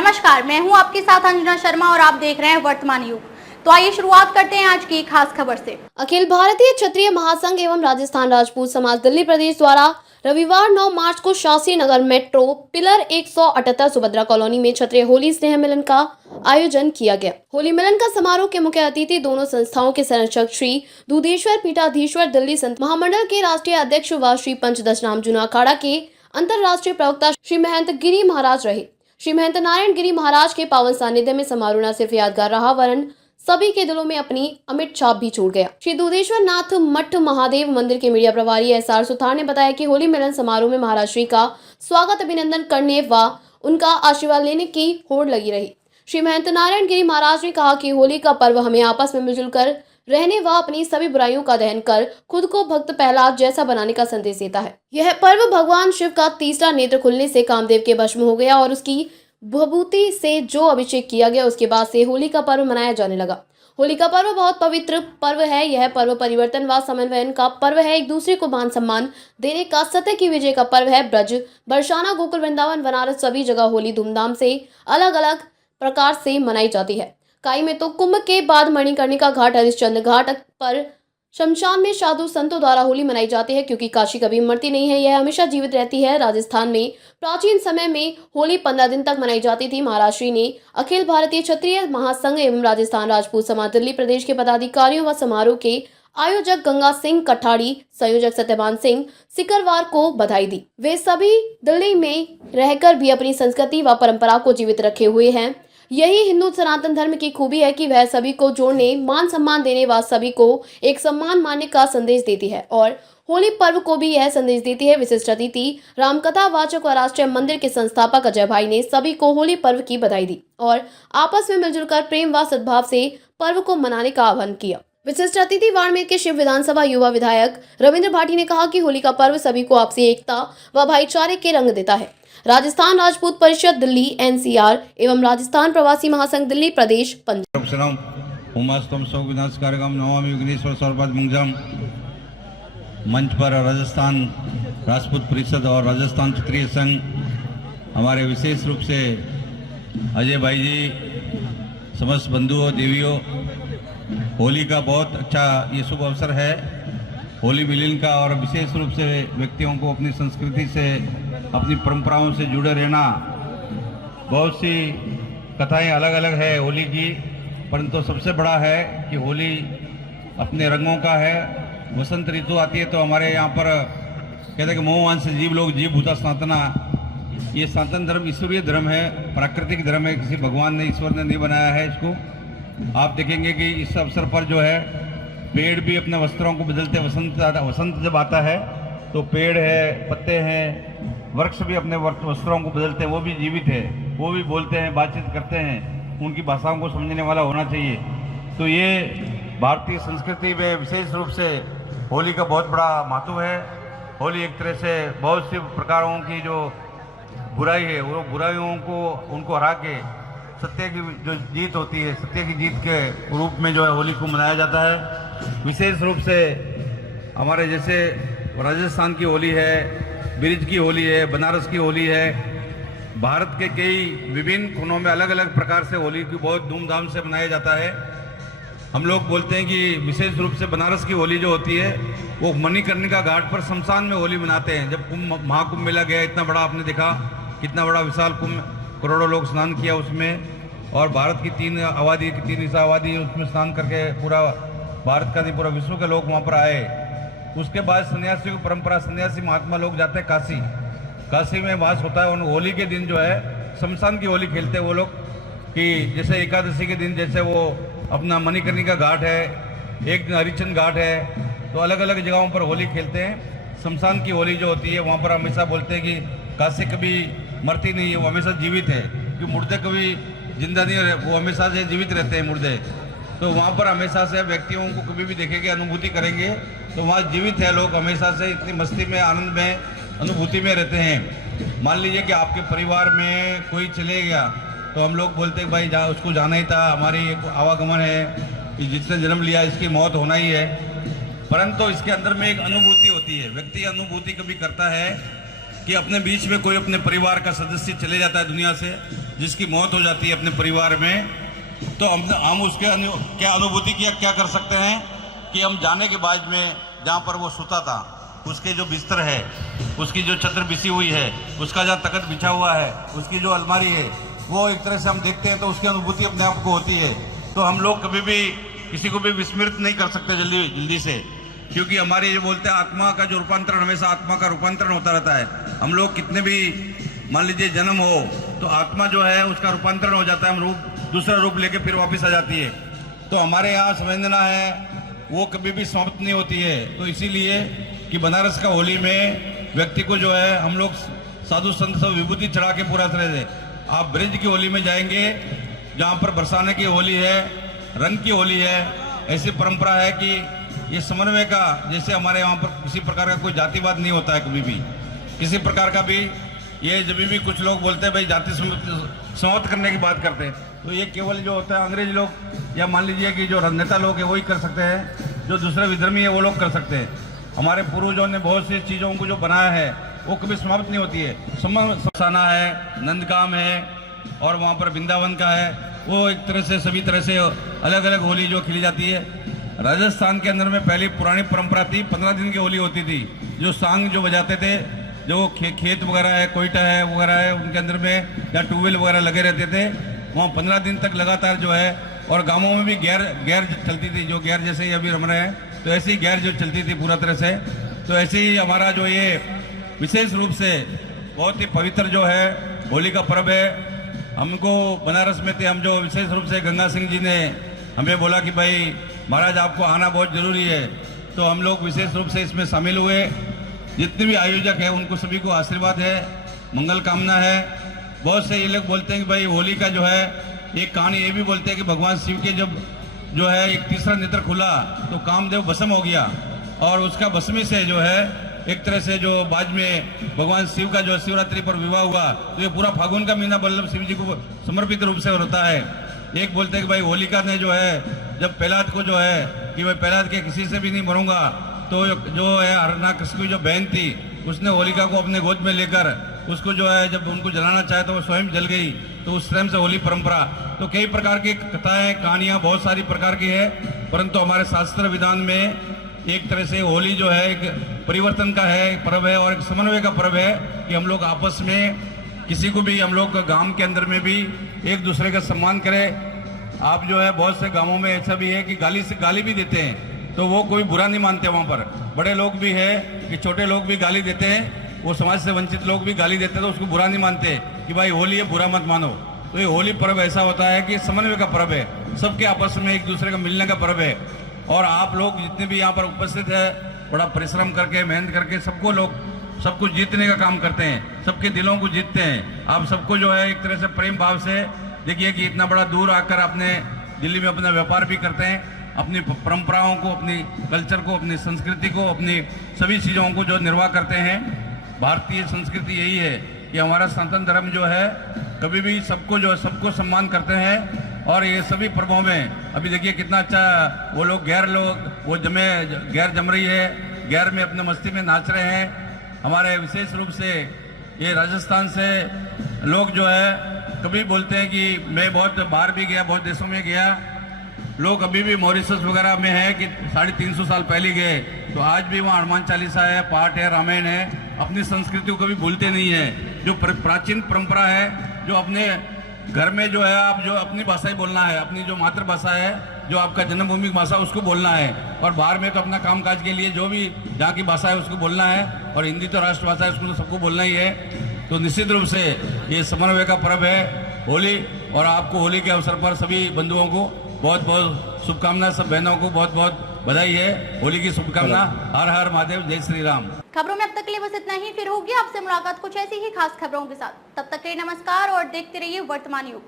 नमस्कार, मैं हूं आपके साथ अंजना शर्मा और आप देख रहे हैं वर्तमान युग। तो आइए शुरुआत करते हैं आज की खास खबर से। अखिल भारतीय क्षत्रिय महासंघ एवं राजस्थान राजपूत समाज दिल्ली प्रदेश द्वारा रविवार 9 मार्च को Shastri Nagar metro pillar 178 Subhadra colony में क्षत्रिय होली स्नेह मिलन का आयोजन किया गया। होली मिलन का समारोह के मुख्य अतिथि दोनों संस्थाओं के संरक्षक श्री दूधेश्वर पीठाधीश्वर दिल्ली संत महामंडल के राष्ट्रीय अध्यक्ष व श्री पंचदश नाम जुना अखाड़ा के अंतर्राष्ट्रीय प्रवक्ता श्री महंत गिरी महाराज रहे। श्री महंत नारायण गिरी महाराज के पावन सानिध्य में समारोह न सिर्फ यादगार रहा वरन सभी के दिलों में अपनी अमिट छाप भी छोड़ गया। श्री दूधेश्वर नाथ मठ महादेव मंदिर के मीडिया प्रभारी एसआर सुथार ने बताया कि होली मिलन समारोह में महाराज श्री का स्वागत अभिनंदन करने व उनका आशीर्वाद लेने की होड़ लगी रही। श्री महंत नारायण गिरी महाराज ने कहा कि होली का पर्व हमें आपस में मिलजुल कर रहने व अपनी सभी बुराइयों का दहन कर खुद को भक्त प्रहलाद जैसा बनाने का संदेश देता है। यह पर्व भगवान शिव का तीसरा नेत्र खुलने से कामदेव के वश में हो गया और उसकी भभूति से जो अभिषेक किया गया उसके बाद से होली का पर्व मनाया जाने लगा। होली का पर्व बहुत पवित्र पर्व है। यह पर्व परिवर्तन व समन्वयन का पर्व है। एक दूसरे को मान सम्मान देने का, सत्य की विजय का पर्व है। ब्रज, बरसाना, गोकुल, वृंदावन, बनारस सभी जगह होली धूमधाम से अलग अलग प्रकार से मनाई जाती है। काई में तो कुंभ के बाद मणिकर्णिका घाट, हरिश्चंद्र घाट पर शमशान में साधु संतों द्वारा होली मनाई जाती है, क्योंकि काशी कभी मरती नहीं है, यह हमेशा जीवित रहती है। राजस्थान में प्राचीन समय में होली 15 दिन तक मनाई जाती थी। महाराज श्री ने अखिल भारतीय क्षत्रिय महासंघ एवं राजस्थान राजपूत समाज दिल्ली प्रदेश के पदाधिकारियों व समारोह के आयोजक गंगा सिंह कठाड़ी, संयोजक सत्यवान सिंह सिकरवार को बधाई दी। वे सभी दिल्ली में रहकर भी अपनी संस्कृति व परंपरा को जीवित रखे हुए हैं। यही हिंदू सनातन धर्म की खूबी है कि वह सभी को जोड़ने, मान सम्मान देने व सभी को एक सम्मान मानने का संदेश देती है और होली पर्व को भी यह संदेश देती है। विशिष्ट अतिथि रामकथा वाचक व राष्ट्रीय मंदिर के संस्थापक अजय भाई ने सभी को होली पर्व की बधाई दी और आपस में मिलजुल कर प्रेम व सद्भाव से पर्व को मनाने का आह्वान किया। विशिष्ट अतिथि बाड़मेर के शिव विधानसभा युवा विधायक रविंद्र भाटी ने कहा कि होली का पर्व सभी को आपसी एकता व भाईचारे के रंग देता है। राजस्थान राजपूत परिषद दिल्ली एनसीआर एवं राजस्थान प्रवासी महासंघ दिल्ली प्रदेश पंजाब। मंच पर राजस्थान राजपूत परिषद और राजस्थान क्षत्रिय संघ, हमारे विशेष रूप से अजय भाई जी, समस्त बंधुओं देवियों, होली का बहुत अच्छा ये शुभ अवसर है होली मिलन का, और विशेष रूप से व्यक्तियों को अपनी संस्कृति से, अपनी परंपराओं से जुड़े रहना। बहुत सी कथाएं अलग अलग है होली की, परंतु सबसे बड़ा है कि होली अपने रंगों का है। वसंत ऋतु आती है तो हमारे यहाँ पर कहते हैं कि मोहवान से जीव लोग जीव भूता सनातना। ये सनातन धर्म ईश्वरीय धर्म है, प्राकृतिक धर्म है, किसी भगवान ने, ईश्वर ने नहीं बनाया है इसको। आप देखेंगे कि इस अवसर पर जो है पेड़ भी अपने वस्त्रों को बदलते, वसंत जब आता है तो पेड़ है, पत्ते हैं, वृक्ष भी अपने वस्त्रों को बदलते हैं, वो भी जीवित है, वो भी बोलते हैं, बातचीत करते हैं, उनकी भाषाओं को समझने वाला होना चाहिए। तो ये भारतीय संस्कृति में विशेष रूप से होली का बहुत बड़ा महत्व है। होली एक तरह से बहुत सी प्रकारों की जो बुराई है वो बुराइयों को उनको हरा के सत्य की जो जीत होती है, सत्य की जीत के रूप में जो है होली को मनाया जाता है। विशेष रूप से हमारे जैसे राजस्थान की होली है, ब्रिज की होली है, बनारस की होली है, भारत के कई विभिन्न कोनों में अलग अलग प्रकार से होली की बहुत धूमधाम से मनाया जाता है। हम लोग बोलते हैं कि विशेष रूप से बनारस की होली जो होती है वो मणिकर्णिका घाट पर शमशान में होली मनाते हैं। जब महाकुंभ मेला गया, इतना बड़ा आपने देखा, कितना बड़ा विशाल कुंभ, करोड़ों लोग स्नान किया उसमें, और भारत की 3 हिस्सा आबादी उसमें स्नान करके पूरा भारत का नहीं पूरा विश्व के लोग वहाँ पर आए। उसके बाद सन्यासी की परंपरा, सन्यासी महात्मा लोग जाते हैं काशी में वास होता है। उन होली के दिन जो है शमशान की होली खेलते हैं वो लोग, कि जैसे एकादशी के दिन जैसे वो अपना मणिकर्णिका घाट है, एक दिन हरिश्चंद्र घाट है, तो अलग अलग जगहों पर होली खेलते हैं। शमशान की होली जो होती है वहाँ पर हमेशा बोलते हैं कि काशी कभी मरती नहीं है, वो हमेशा जीवित है, कि मुर्दे कभी जिंदा नहीं रहे, वो हमेशा से जीवित रहते हैं मुर्दे। तो वहाँ पर हमेशा से व्यक्तियों को कभी भी देखेंगे, अनुभूति करेंगे तो वहाँ जीवित है लोग, हमेशा से इतनी मस्ती में, आनंद में, अनुभूति में रहते हैं। मान लीजिए कि आपके परिवार में कोई चले गया तो हम लोग बोलते हैं भाई उसको जाना ही था, हमारी एक आवागमन है, जिसने जन्म लिया इसकी मौत होना ही है। परंतु इसके अंदर में एक अनुभूति होती है, व्यक्ति अनुभूति कभी करता है कि अपने बीच में कोई अपने परिवार का सदस्य चले जाता है दुनिया से, जिसकी मौत हो जाती है अपने परिवार में, तो हम उसके क्या अनुभूति क्या कर सकते हैं कि हम जाने के बाद में जहाँ पर वो सोता था उसके जो बिस्तर है, उसकी जो चद्दर बिछी हुई है, उसका जहाँ तख्त बिछा हुआ है, उसकी जो अलमारी है, वो एक तरह से हम देखते हैं तो उसकी अनुभूति अपने आप को होती है। तो हम लोग कभी भी किसी को भी विस्मृत नहीं कर सकते जल्दी से, क्योंकि हमारे जो बोलते हैं आत्मा का जो रूपांतरण, हमेशा आत्मा का रूपांतरण होता रहता है। हम लोग कितने भी मान लीजिए जन्म हो तो आत्मा जो है उसका रूपांतरण हो जाता है, हम दूसरा रूप लेके फिर वापस आ जाती है। तो हमारे यहाँ संवेदना है वो कभी भी समाप्त नहीं होती है। तो इसीलिए कि बनारस का होली में व्यक्ति को जो है हम लोग साधु संत सब विभूति चढ़ा के पूरा तरह से, आप ब्रिज की होली में जाएंगे जहाँ पर बरसाने की होली है, रंग की होली है, ऐसी परंपरा है कि ये समन्वय का, जैसे हमारे यहाँ पर किसी प्रकार का कोई जातिवाद नहीं होता है कभी भी, किसी प्रकार का भी। ये जब भी कुछ लोग बोलते हैं भाई जाति समाप्त करने की बात करते हैं, तो ये केवल जो होता है अंग्रेज लोग या मान लीजिए कि जो नेता लोग हैं वही कर सकते हैं, जो दूसरे विधर्मी है वो लोग कर सकते हैं। हमारे पूर्वजों ने बहुत सी चीज़ों को जो बनाया है वो कभी समाप्त नहीं होती है। समसाना है, नंदगाम है और वहाँ पर वृंदावन का है, वो एक तरह से सभी तरह से अलग अलग होली जो खिली जाती है। राजस्थान के अंदर में पहली पुरानी परंपरा थी, 15 दिन की होली होती थी। जो सांग जो बजाते थे, जो खेत वगैरह है, कोयटा है वगैरह है, उनके अंदर में या ट्यूबवेल वगैरह लगे रहते थे, वहाँ 15 दिन तक लगातार जो है, और गाँवों में भी गैर चलती थी, जो गैर जैसे ही अभी रम रहे हैं तो ऐसी गैर जो चलती थी पूरा तरह से। तो ऐसे ही हमारा जो ये विशेष रूप से बहुत ही पवित्र जो है होली का पर्व है। हमको बनारस में थे, हम जो विशेष रूप से गंगा सिंह जी ने हमें बोला कि भाई महाराज आपको आना बहुत ज़रूरी है, तो हम लोग विशेष रूप से इसमें शामिल हुए। जितने भी आयोजक हैं उनको सभी को आशीर्वाद है, मंगल कामना है। बहुत से ये लोग बोलते हैं कि भाई होली का जो है एक कहानी ये भी बोलते हैं कि भगवान शिव के जब जो है एक तीसरा नेत्र खुला तो कामदेव भस्म हो गया, और उसका भस्मी से जो है एक तरह से जो बाद में भगवान शिव का जो शिवरात्रि पर विवाह हुआ, तो ये पूरा फागुन का महीना बल्लभ शिव जी को समर्पित रूप से होता है। एक बोलते हैं कि भाई होलिका ने जो है जब प्रहलाद को जो है कि भाई प्रहलाद के किसी से भी नहीं मरूंगा, तो जो है हिरण्याकश्यप की जो बहन थी उसने होलिका को अपने गोद में लेकर उसको जो है जब उनको जलाना चाहे तो वो स्वयं जल गई। तो उस टाइम से होली परंपरा, तो कई प्रकार की कथाएं कहानियां बहुत सारी प्रकार की है, परंतु हमारे शास्त्र विधान में एक तरह से होली जो है एक परिवर्तन का है पर्व है और एक समन्वय का पर्व है कि हम लोग आपस में किसी को भी, हम लोग गांव के अंदर में भी एक दूसरे का सम्मान करें। आप जो है बहुत से गांवों में ऐसा भी है कि गाली भी देते हैं, तो वो कोई बुरा नहीं मानते। वहाँ पर बड़े लोग भी है कि छोटे लोग भी गाली देते हैं, वो समाज से वंचित लोग भी गाली देते हैं, तो उसको बुरा नहीं मानते कि भाई होली है बुरा मत मानो। तो ये होली पर्व ऐसा होता है कि समन्वय का पर्व है, सबके आपस में एक दूसरे का मिलने का पर्व है। और आप लोग जितने भी यहाँ पर उपस्थित है बड़ा परिश्रम करके मेहनत करके सब कुछ जीतने का काम करते हैं, सबके दिलों को जीतते हैं। आप सबको जो है एक तरह से प्रेम भाव से देखिए कि इतना बड़ा दूर आकर अपने दिल्ली में अपना व्यापार भी करते हैं, अपनी परंपराओं को, अपनी कल्चर को, अपनी संस्कृति को, अपनी सभी चीज़ों को जो निर्वाह करते हैं। भारतीय संस्कृति यही है कि हमारा सनातन धर्म जो है कभी भी सबको सम्मान करते हैं। और ये सभी पर्वों में अभी देखिए कितना अच्छा वो लोग गैर जम रही है, गैर में अपने मस्ती में नाच रहे हैं। हमारे विशेष रूप से ये राजस्थान से लोग जो है कभी बोलते हैं कि मैं बहुत बाहर भी गया, बहुत देशों में गया, लोग अभी भी मॉरिशस वगैरह में है कि 350 साल पहले गए, तो आज भी वहाँ हनुमान चालीसा है, पाठ है, रामायण है, अपनी संस्कृति को कभी भूलते नहीं है। जो प्राचीन परंपरा है, जो अपने घर में जो है आप जो अपनी भाषा ही बोलना है, अपनी जो मातृभाषा है, जो आपका जन्मभूमि की भाषा उसको बोलना है। और बाहर में तो अपना कामकाज के लिए जो भी जहाँ की भाषा है उसको बोलना है, और हिंदी तो राष्ट्रभाषा है, उसको तो सबको बोलना ही है। तो निश्चित रूप से ये समन्वय का पर्व है होली, और आपको होली के अवसर पर सभी बंधुओं को बहुत बहुत शुभकामनाएं, सब बहनों को बहुत बहुत बधाई है, होली की शुभकामना। हर हर महादेव, जय श्री राम। खबरों में अब तक के लिए बस इतना ही, फिर होगी आपसे मुलाकात कुछ ऐसी ही खास खबरों के साथ। तब तक के लिए नमस्कार और देखते रहिए वर्तमान युग।